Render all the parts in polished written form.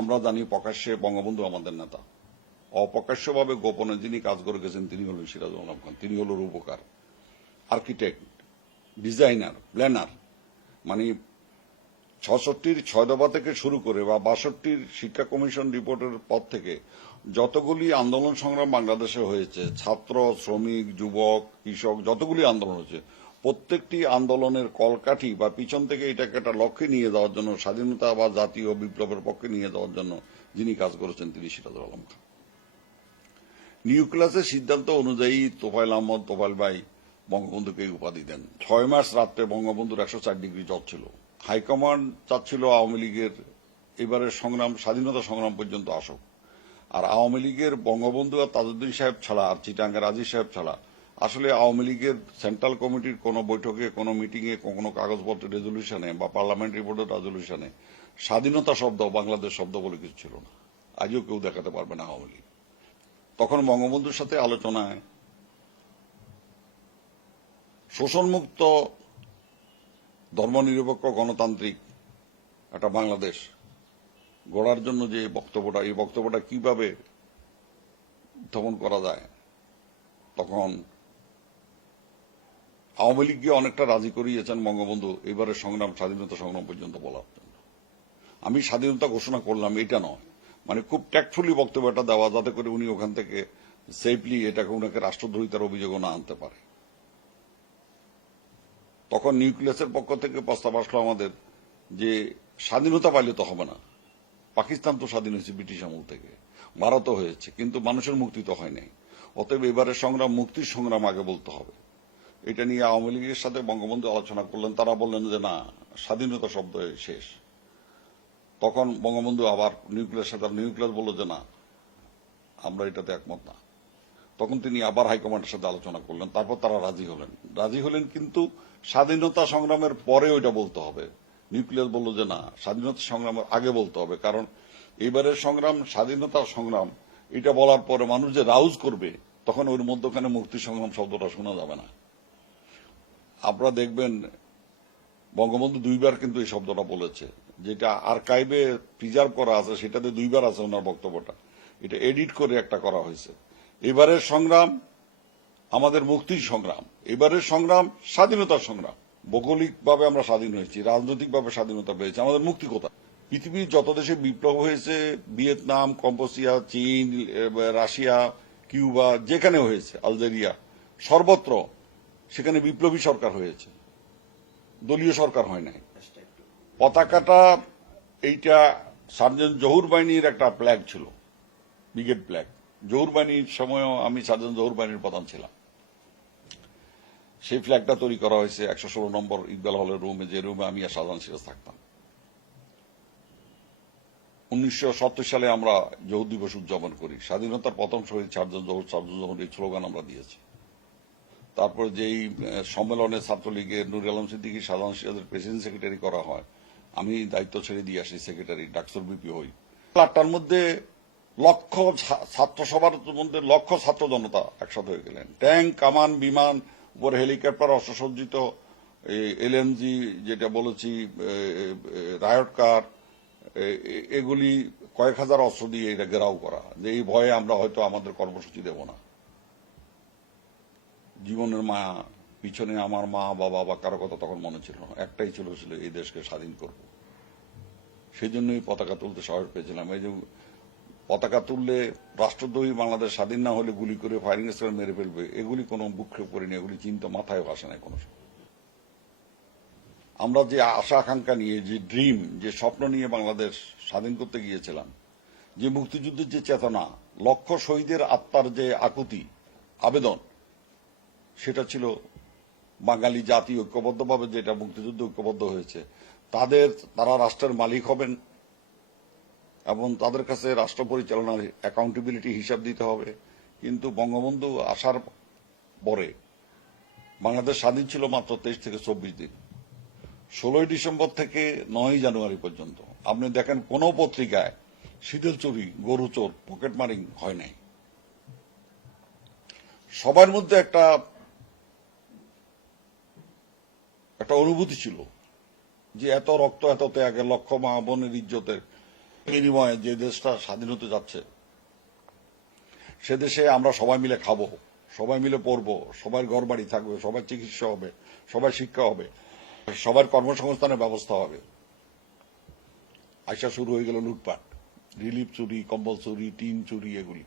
আমরা জানি প্রকাশ্যে বঙ্গবন্ধু আমাদের নেতা, অপ্রকাশ্যভাবে গোপনে যিনি কাজ করে গেছেন তিনি হলেন সিরাজুল আলম খান। তিনি হল রূপকার, আর্কিটেক্ট, ডিজাইনার, প্ল্যানার। মানে ৬৬-র ৬ দফা থেকে শুরু করে বা ৬২-র শিক্ষা কমিশন রিপোর্টের পর থেকে যতগুলি আন্দোলন সংগ্রাম বাংলাদেশে হয়েছে, ছাত্র, শ্রমিক, যুবক, কৃষক, যতগুলি আন্দোলন হয়েছে, প্রত্যেকটি আন্দোলনের কলকাঠি বা পিছন থেকে এটাকে একটা লক্ষ্যে নিয়ে যাওয়ার জন্য, স্বাধীনতা বা জাতীয় বিপ্লবের পক্ষে নিয়ে যাওয়ার জন্য যিনি কাজ করেছেন তিনি সিরাজুল আলম খান। নিউক্লিয়াসের সিদ্ধান্ত অনুযায়ী তোফায়েল আহমদ তোফায়েল ভাই বঙ্গবন্ধুকে এই উপাধি দেন। ৬ মার্চ রাত্রে বঙ্গবন্ধুর ১০৪ ডিগ্রি জ্বর ছিল। হাইকমান্ড চাচ্ছিল আওয়ামী লীগের এবারের সংগ্রাম, স্বাধীনতা সংগ্রাম পর্যন্ত আসুক। আর আওয়ামী লীগের বঙ্গবন্ধু আর তাজউদ্দিন সাহেব ছাড়া, আর চিটাঙ্গের আজিজ সাহেব ছাড়া আসলে আওয়ামী লীগের সেন্ট্রাল কমিটির কোনো বৈঠকে, কোনো মিটিংয়ে, কোনো কাগজপত্রের রেজলিউশনে বা পার্লামেন্ট রিপোর্টের রেজলিউশনে স্বাধীনতা শব্দ, বাংলাদেশ শব্দ বলে কিছু ছিল না। আজও কেউ দেখাতে পারবে না আওয়ামী লীগ। তখন বঙ্গবন্ধুর সাথে আলোচনায় শোষণমুক্ত ধর্মনিরপেক্ষ গণতান্ত্রিক একটা বাংলাদেশ গড়ার জন্য যে বক্তব্যটা, এই বক্তব্যটা কিভাবে উত্থাপন করা যায়, তখন আওয়ামী লীগকে অনেকটা রাজি করিয়েছেন বঙ্গবন্ধু এবারের সংগ্রাম, স্বাধীনতা সংগ্রাম পর্যন্ত বলার জন্য। আমি স্বাধীনতা ঘোষণা করলাম এটা নয়, মানে খুব ট্যাক্টফুলি বক্তব্যটা দেওয়া, যাতে করে উনি ওখান থেকে সেফলি এটাকে ওনাকে রাষ্ট্রদ্রোহিতার অভিযোগও না আনতে পারে। তখন নিউক্লিয়াসের পক্ষ থেকে প্রস্তাব আসলো আমাদের যে স্বাধীনতা পাইলে তো হবে না, পাকিস্তান তো স্বাধীন হয়েছে ব্রিটিশ আমল থেকে, ভারতও হয়েছে, কিন্তু মানুষের মুক্তি তো হয় নাই। অতএব এবারের সংগ্রাম মুক্তির সংগ্রাম আগে বলতে হবে। এটা নিয়ে আওয়ামী লীগের সাথে বঙ্গবন্ধু আলোচনা করলেন। তারা বললেন যে না, স্বাধীনতা শব্দ শেষ। তখন বঙ্গবন্ধু আবার নিউক্লিয়াসের সাথে, নিউক্লিয়াস বলল যে না, আমরা এটাতে একমত না। তখন তিনি আবার হাইকমান্ডের সাথে আলোচনা করলেন। তারপর তারা রাজি হলেন, কিন্তু স্বাধীনতা সংগ্রামের পরে ওইটা বলতে হবে। নিউক্লিয়াস বলল যে না, স্বাধীনতা সংগ্রামের আগে বলতে হবে, কারণ এবারের সংগ্রাম স্বাধীনতা সংগ্রাম এটা বলার পরে মানুষ যে রাউজ করবে, তখন ওর মধ্যখানে মুক্তি সংগ্রাম শব্দটা শোনা যাবে না। আপনারা দেখবেন বঙ্গবন্ধু 2বার কিন্তু এই শব্দটা বলেছে, যেটা আর্কাইভে প্রিজার্ভ করা আছে, সেটাতে 2বার আছে ওনার বক্তব্যটা। এটা এডিট করে একটা করা হয়েছে। এবারের সংগ্রাম আমাদের মুক্তির সংগ্রাম, এবারের সংগ্রাম স্বাধীনতার সংগ্রাম। ভৌগোলিকভাবে আমরা স্বাধীন হয়েছি, রাজনৈতিকভাবে স্বাধীনতা পেয়েছি, আমাদের মুক্তি কোথায়? পৃথিবীর যত দেশে বিপ্লব হয়েছে, ভিয়েতনাম, কম্বোডিয়া, চীন, রাশিয়া, কিউবা, যেখানে হয়েছে, আলজেরিয়া, সর্বত্র সেখানে বিপ্লবী সরকার হয়েছে, দলীয় সরকার হয় নাই। পতাকাটা এইটা সার্জেন্ট জহুর বাহিনীর একটা ফ্ল্যাগ ছিল, ব্রিগেড ফ্ল্যাগ। জহুর বাহিনীর সময়ও আমি সার্জেন্ট জহুর বাহিনীর প্রধান ছিলাম। সেই ফ্ল্যাগটা তৈরি করা হয়েছে ১১৬ নম্বর ইকবাল হলের রুমে, যে রুমে আমি আর শাহজাহান সিরাজ থাকতাম। ১৯৭০ সালে আমরা জহুর দিবস উদযাপন করি। স্বাধীনতার প্রথম শহীদ সার্জেন্ট জহুর এই স্লোগান আমরা দিয়েছি। তারপর যেই সম্মেলনে ছাত্রলীগের নুর আলম সিদ্দিকী, শাহজাহান সিরাজের প্রেসিডেন্ট সেক্রেটারি করা হয়, আমি দায়িত্ব ছেড়ে দিয়ে আসি, সেক্রেটারি ডাকসুর বিপি হই। ৮টার মধ্যে লক্ষ ছাত্র সভার মধ্যে লক্ষ ছাত্র জনতা একসাথে হয়ে গেলেন। ট্যাঙ্ক, কামান, বিমান, উপরে হেলিকপ্টার, অস্ত্রসজ্জিত এলএমজি, যেটা বলেছি রায়ট কার, এগুলি কয়েক হাজার অস্ত্র দিয়ে এটা ঘেরাও করা, যে এই ভয়ে আমরা হয়তো আমাদের কর্মসূচি দেব না। জীবনের মায়া, পিছনে আমার মা বাবা বা কারো কথা তখন মনে ছিল না, একটাই ছিল এই দেশকে স্বাধীন করব। সেই জন্যই পতাকা তুলতে সাহস পেয়েছিলাম। এই যে পতাকা তুললে রাষ্ট্রদ্রোহী বাংলাদেশ স্বাধীন না হলে গুলি করে, ফায়ারিং স্কোয়াড মেরে ফেলবে, এগুলি কোনো ভূক্ষেপ করিনি, এগুলি চিন্তা মাথায় আসে নাই কোনো সময়। আমরা যে আশা আকাঙ্ক্ষা নিয়ে, যে ড্রিম, যে স্বপ্ন নিয়ে বাংলাদেশ স্বাধীন করতে গিয়েছিলাম, যে মুক্তিযুদ্ধের যে চেতনা, লক্ষ শহীদের আত্মার যে আকুতি, আবেদন, সেটা ছিল বাঙালি জাতি ঐক্যবদ্ধভাবে যেটা মুক্তিযুদ্ধ ঐক্যবদ্ধ হয়েছে, তারা রাষ্ট্রের মালিক হবেন এবং তাদের কাছে রাষ্ট্র পরিচালনার অ্যাকাউন্টেবিলিটি হিসাব দিতে হবে। কিন্তু বঙ্গবন্ধু আসার পরে বাংলাদেশ স্বাধীন ছিল মাত্র 23 থেকে 24 দিন। 16ই ডিসেম্বর থেকে 9ই জানুয়ারি পর্যন্ত আপনি দেখেন কোন পত্রিকায় শীতল চুরি, গরু চোর, পকেট মারিং হয় নাই। সবার মধ্যে একটা অনুভূতি ছিল যে এত রক্ত, এত ত্যাগের, লক্ষ মা বোনের ইজ্জতের বিনিময়ে যে দেশটা স্বাধীন হতে যাচ্ছে সে দেশে আমরা সবাই মিলে খাবো, সবাই মিলে পড়বো, সবার ঘর বাড়ি থাকবে, সবার চিকিৎসা হবে, সবার শিক্ষা হবে, সবার কর্মসংস্থানের ব্যবস্থা হবে। আইসা শুরু হয়ে গেল লুটপাট, রিলিফ চুরি, কম্বল চুরি, টিন চুরি, এগুলি।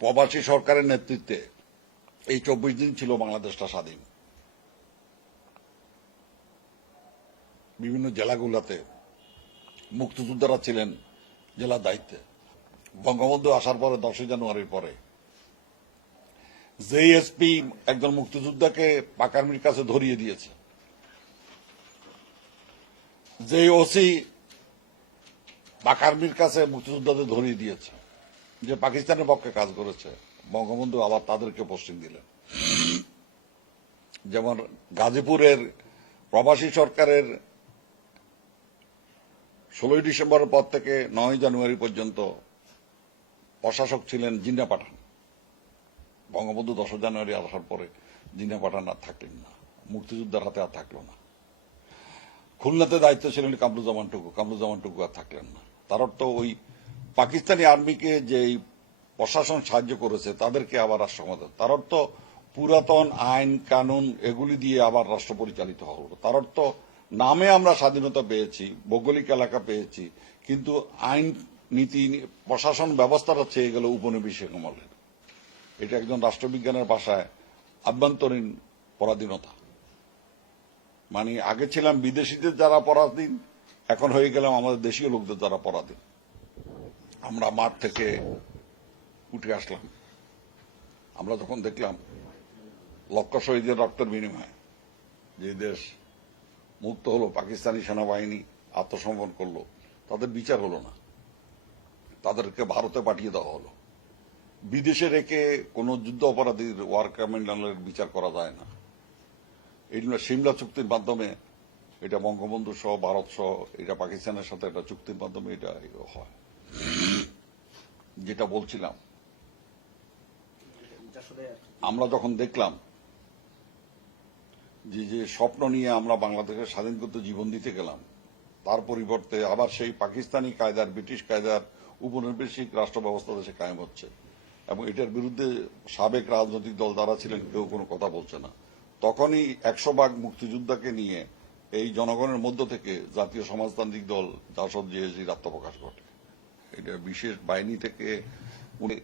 প্রবাসী সরকারের নেতৃত্বে এই 24 দিন ছিল বাংলাদেশটা স্বাধীন। বিভিন্ন জেলাগুলোতে মুক্তিযোদ্ধারা ছিলেন জেলা দায়িত্বে। বঙ্গবন্ধু আসার পরে 10 জানুয়ারির পরে জেএসপি একজন মুক্তিযোদ্ধাকে পাকার্মির কাছে ধরিয়ে দিয়েছে, যে ওসি পাকার্মির কাছে মুক্তিযোদ্ধাদের ধরিয়ে দিয়েছে, যে পাকিস্তানের পক্ষে কাজ করেছে। বঙ্গবন্ধু আবার তাদেরকে পোস্টিং দিলেন। যেমন গাজীপুরের প্রবাসী সরকারের 16 ডিসেম্বরের পর থেকে 9 জানুয়ারি পর্যন্ত প্রশাসক ছিলেন জিন্না পাঠান। বঙ্গবন্ধু 10 জানুয়ারি আসার পরে জিন্না পাঠান আর থাকলেন না, মুক্তিযোদ্ধার হাতে আর থাকলো না। খুলনাতে দায়িত্ব ছিলেন কামরুজ্জামান টুকু আর থাকলেন না। তার অর্থ ওই পাকিস্তানি আর্মিকে যে প্রশাসন সাহায্য করেছে তাদেরকে আবার রাষ্ট্র ক্ষমতা, তার অর্থ পুরাতন আইন কানুন এগুলি দিয়ে আবার রাষ্ট্র পরিচালিত হলো। তার অর্থ নামে আমরা স্বাধীনতা পেয়েছি, ভৌগোলিক এলাকা পেয়েছি, কিন্তু আইন নীতি প্রশাসন ব্যবস্থাটা চেয়ে গেল উপনিবেশিক আমলের। এটা একজন রাষ্ট্রবিজ্ঞানের ভাষায় আভ্যন্তরীণ পরাধীনতা। মানে আগে ছিলাম বিদেশিদের যারা পরাধীন, এখন হয়ে গেলাম আমাদের দেশীয় লোকদের যারা পরাধীন। আমরা মাঠ থেকে উঠে আসলাম, আমরা যখন দেখলাম লক্ষ শহীদের রক্তের বিনিময়ে যে দেশ মুক্ত হলো, পাকিস্তানি সেনাবাহিনী আত্মসমর্পণ করলো, তাদের বিচার হলো না, তাদেরকে ভারতে পাঠিয়ে দেওয়া হলো। বিদেশে রেখে কোন যুদ্ধ অপরাধীর ওয়ার ক্রিমিনালের বিচার করা যায় না। এই জন্য সিমলা চুক্তির মাধ্যমে এটা বঙ্গবন্ধু সহ ভারত সহ এটা পাকিস্তানের সাথে একটা চুক্তির মাধ্যমে এটা হয়। যেটা বলছিলাম, আমরা যখন দেখলাম যে স্বপ্ন নিয়ে আমরা বাংলাদেশের স্বাধীন করতে জীবন দিতে গেলাম, তার পরিবর্তে আবার সেই পাকিস্তানি কায়দার, ব্রিটিশ কায়দার উপনিবেশিক রাষ্ট্র ব্যবস্থা দেশে কায়েম হচ্ছে, এবং এটার বিরুদ্ধে সাবেক রাজনৈতিক দল যারা ছিলেন কেউ কোনো কথা বলছে না। তখনই 100 ভাগ মুক্তিযোদ্ধাকে নিয়ে এই জনগণের মধ্য থেকে জাতীয় সমাজতান্ত্রিক দল জাসদ জেএসডির আত্মপ্রকাশ ঘটে। এটা বিশেষ বাহিনী থেকে উনি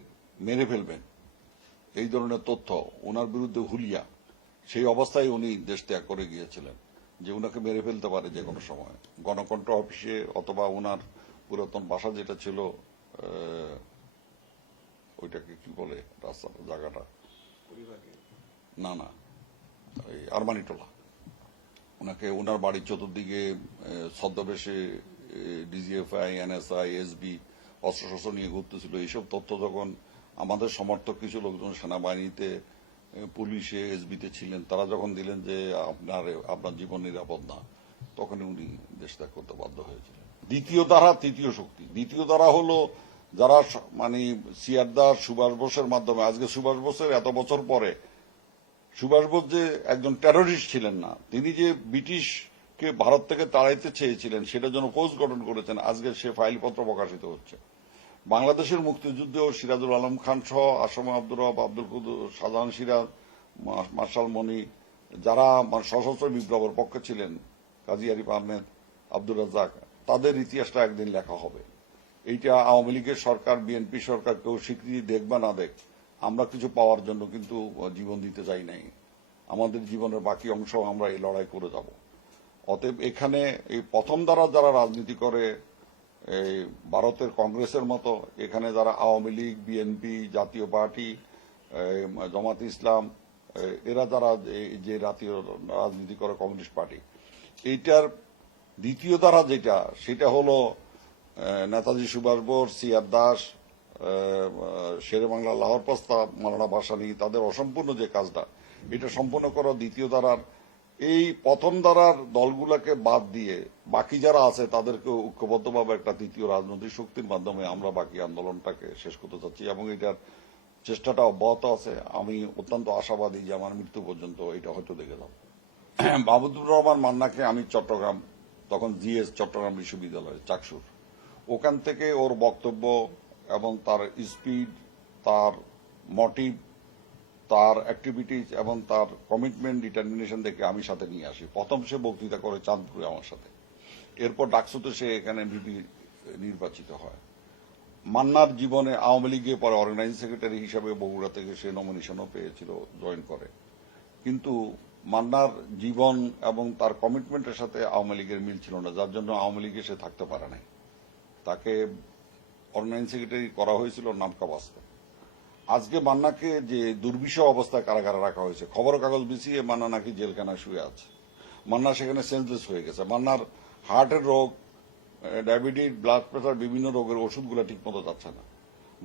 মেরে ফেলবেন এই ধরনের তথ্য ওনার বিরুদ্ধে হুলিয়া, সেই অবস্থায় উনি দেশ ত্যাগ করে গিয়েছিলেন যে উনাকে মেরে ফেলতে পারে যে কোনো সময়। গণকণ্ঠ অফিসে অথবা ওনার পুরাতন বাসা যেটা ছিল, ওইটাকে কি বলে রাস্তা জায়গাটা, না ওই আরমানিটোলা, ওনাকে ওনার বাড়ির চতুর্দিকে ছদ্মবেশে ডিজিএফআই, এনএসআই, এসবি অস্ত্রশস্ত্র নিয়ে ঘুরতেছিল। এইসব তথ্য যখন আমাদের সমর্থক কিছু লোকজন সেনাবাহিনীতে, পুলিশে, এসবিতে ছিলেন, তারা যখন দিলেন যে আপনার জীবন নিরাপদ না, তখন উনি দেশ ত্যাগ করতে বাধ্য হয়েছিলেন। দ্বিতীয় ধারা, তৃতীয় শক্তি। দ্বিতীয় ধারা হলো যারা মানে সিআর দাস, সুভাষ বোসের মাধ্যমে, আজকে সুভাষ বোসের এত বছর পরে, সুভাষ বোস যে একজন টেররিস্ট ছিলেন না, তিনি যে ব্রিটিশকে ভারত থেকে তাড়াইতে চেয়েছিলেন সেটার জন্য ফৌজ গঠন করেছেন, আজকে সে ফাইলপত্র প্রকাশিত হচ্ছে। বাংলাদেশের মুক্তিযুদ্ধেও সিরাজুল আলম খান সহ আসম আব্দুর রব, আব্দুল কুদ্দুস, শাহজাহান সিরাজ, মার্শাল মনি, যারা সশস্ত্র বিপ্লবের পক্ষে ছিলেন, কাজী আরিফ আহমেদ, আব্দুর রাজ্জাক, তাদের ইতিহাসটা একদিন লেখা হবে। এইটা আওয়ামী লীগের সরকার, বিএনপি সরকার কেউ স্বীকৃতি দেখ বা না দেখ, আমরা কিছু পাওয়ার জন্য কিন্তু জীবন দিতে চাই নাই। আমাদের জীবনের বাকি অংশ আমরা এই লড়াই করে যাব। অতএব এখানে এই প্রথম দ্বারা যারা রাজনীতি করে, এই ভারতের কংগ্রেসের মতো, এখানে যারা আওয়ামী লীগ, বিএনপি, জাতীয় পার্টি, জামাত ইসলাম, এরা যারা যে জাতীয় রাজনীতি করে, কমিউনিস্ট পার্টি, এইটার দ্বিতীয় ধারা যেটা, সেটা হলো নেতাজি সুভাষ বোস, সিআর দাস, শেরে বাংলা লাহোর প্রস্তাব, মাওলানা ভাসানী, তাদের অসম্পূর্ণ যে কাজটা, এটা সম্পূর্ণ করা দ্বিতীয় ধারার। এই প্রথম ধারার দলগুলোকে বাদ দিয়ে বাকি যারা আছে তাদেরকে ঐক্যবদ্ধভাবে একটা তৃতীয় রাজনৈতিক শক্তির মাধ্যমে আমরা বাকি আন্দোলনটাকে শেষ করতে চাচ্ছি, এবং এটার চেষ্টাটা অব্যাহত আছে। আমি অত্যন্ত আশাবাদী যে আমার মৃত্যু পর্যন্ত এটা হয়তো দেখে যাব। মাহমুদুর রহমান মান্নাকে আমি চট্টগ্রাম, তখন জিএস চট্টগ্রাম বিশ্ববিদ্যালয় চাকসুর, ওখান থেকে ওর বক্তব্য এবং তার স্পিড, তার মোটিভ, তার অ্যাক্টিভিটিস এবং তার কমিটমেন্ট, ডিটারমিনেশন দেখে আমি সাথে নিয়ে আসি। প্রথম সে বক্তৃতা করে চাঁদপুরে আমার সাথে, এরপর ডাকসুতে সে এখানে ভিপি নির্বাচিত হয়। মান্নার জীবনে আওয়ামী লীগে পরে অর্গানাইজিং সেক্রেটারি হিসাবে বগুড়া থেকে সে নমিনেশনও পেয়েছিল, জয়েন করে। কিন্তু মান্নার জীবন এবং তার কমিটমেন্টের সাথে আওয়ামী লীগের মিল ছিল না, যার জন্য আওয়ামী লীগে সে থাকতে পারে নাই। তাকে অর্গানাইজিং সেক্রেটারি করা হয়েছিল নামকা বাস্তে। আজকে মান্নাকে যে দুর্বিষহ অবস্থায় কারাগারে রাখা হয়েছে, খবর কাগজ বিছিয়ে মান্না নাকি জেলখানায় শুয়ে আছে। মান্না সেখানে সেন্সলেস হয়ে গেছে। মান্নার হার্টের রোগ, ডায়াবেটিস, ব্লাড প্রেশার, বিভিন্ন রোগের ওষুধগুলো ঠিক মতো যাচ্ছে না।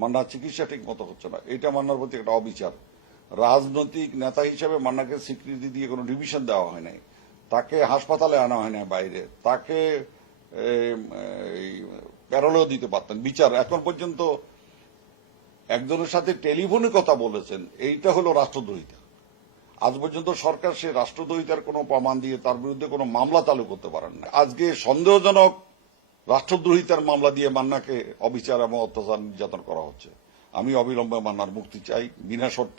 মান্নার চিকিৎসা ঠিক মতো হচ্ছে না। এটা মান্নার প্রতি একটা অবিচার। রাজনৈতিক নেতা হিসেবে মান্নাকে স্বীকৃতি দিয়ে কোনো ডিভিশন দেওয়া হয় নাই, তাকে হাসপাতালে আনা হয় না বাইরে, তাকে প্যারোলেও দিতে পারতেন। বিচার এখন পর্যন্ত একজনের সাথে টেলিফোনে কথা বলেছেন, এইটা হলো রাষ্ট্রদ্রোহিতা। আজ পর্যন্ত সরকার সে রাষ্ট্রদ্রোহিতার কোনো প্রমাণ দিয়ে তার বিরুদ্ধে কোনো মামলা চালু করতে পারেন না। আজকে সন্দেহজনক রাষ্ট্রদ্রোহিতার মামলা দিয়ে মান্নাকে অবিচার এবং অত্যাচার নির্যাতন করা হচ্ছে। আমি অবিলম্বে মান্নার মুক্তি চাই, বিনা শর্তে।